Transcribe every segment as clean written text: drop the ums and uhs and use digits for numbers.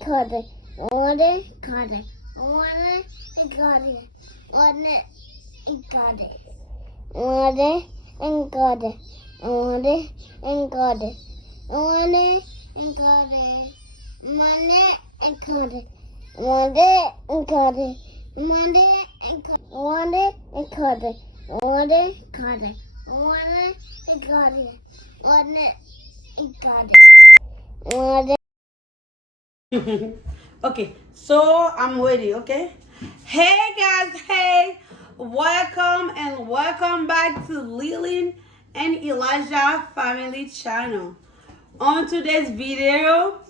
cut it. I want it, cut it. I want it, and cut it. I want it, and cut it. I want it, and cut it. I want it, and cut it. I want it, and cut it. I want it, and cut it. I want it, and cut it. I want it, and cut it. I want it, and cut it. I want it, cut it. I want it, and cut it. I want it, and cut it. I want it. Okay, so I'm ready. Okay, hey guys, hey, welcome back to Lillian and Elijah family channel. On today's video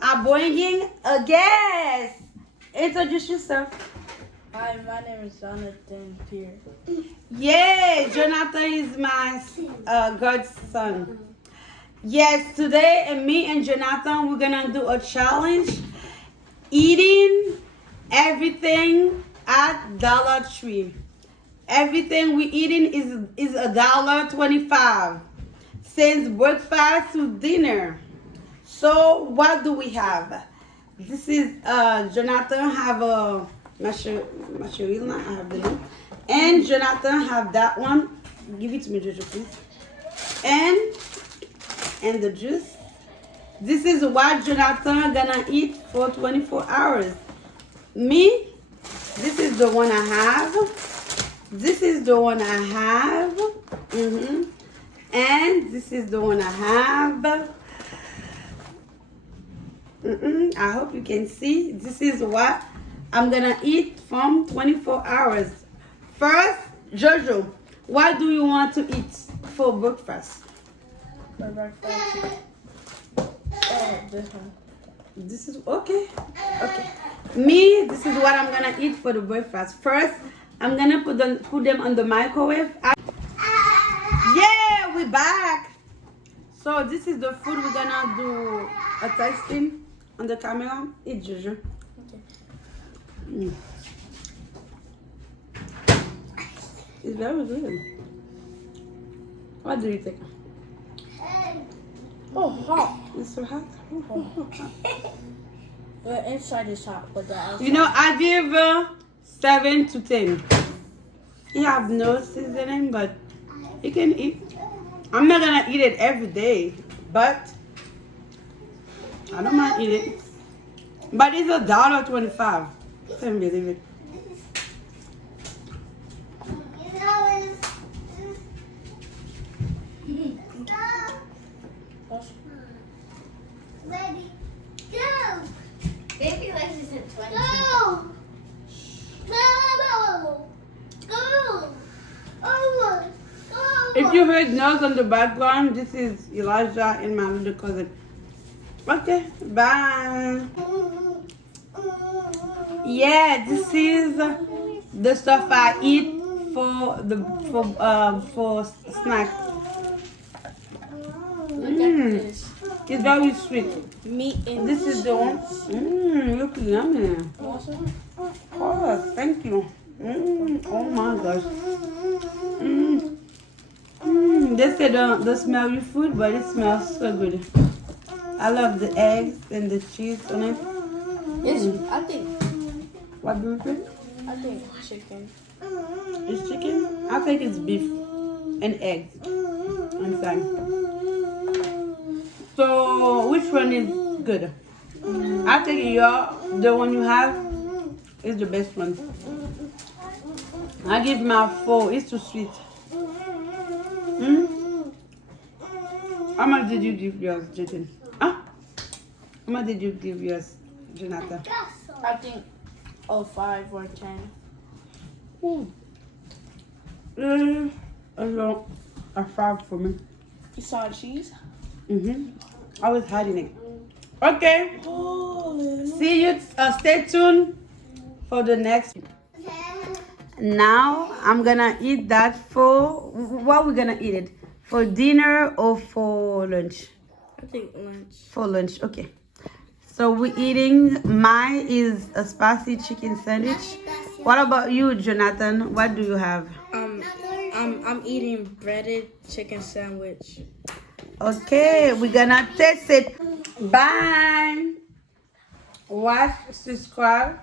I'm bringing a guest. Introduce yourself. Hi, my name is Jonathan Pierre. Yeah, Jonathan is my godson. Yes, today me and Jonathan, we're gonna do a challenge eating everything at Dollar Tree. Everything we eating is $1.25 since breakfast to dinner. So what do we have? This is Jonathan have a I have the name, and Jonathan have that one. Give it to me, Jojo, please. And the juice. This is what Jonathan gonna eat for 24 hours. Me, this is the one I have. This is the one I have. And this is the one I have. I hope you can see. This is what I'm gonna eat from 24 hours. First, Jojo, what do you want to eat for breakfast? For breakfast, this one. This is okay. Okay. Me, this is what I'm gonna eat for the breakfast. First, I'm gonna put them on the microwave. Yeah, we're back. So this is the food we're gonna do a tasting on the camera. Eat, Jojo. Okay. It's very good. What do you think? Oh, hot. It's so hot. The inside is hot, but the outside. You know, I give 7 to 10. You have no seasoning, but you can eat. I'm not gonna eat it every day, but I don't mind eating it. But it's $1.25. Can't believe it. Ready, go! Baby likes this in 20. Go! Go! Over! If you heard noise on the background, this is Elijah and my little cousin. Okay, bye. Yeah, this is the stuff I eat for snack. Look at this. It's very sweet. Meat and This is the one. Look yummy. awesome. Oh, thank you. Oh my gosh. They say don't smell your food, but it smells so good. I love the eggs and the cheese on it. It's, I think What do you think? chicken. It's chicken? I think it's beef and eggs inside. So which one is good? I think the one you have is the best one. I give my 4. It's too sweet. How much did you give yours, Jaden? Huh? How much did you give yours, Jonathan? I think 5 or 10. A 5 for me. You saw cheese? I was hiding it. Okay. Oh, See you. Stay tuned for the next. Now I'm gonna eat that for what we're gonna eat it for dinner or for lunch. I think lunch. For lunch, okay. So we're eating. Mine is a spicy chicken sandwich. What about you, Jonathan? What do you have? I'm eating breaded chicken sandwich. Okay, we're gonna taste it. Bye. watch, subscribe,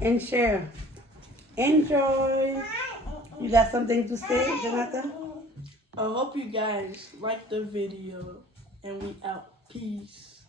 and share. Enjoy. You got something to say, Jonathan? I hope you guys like the video, and we out. Peace.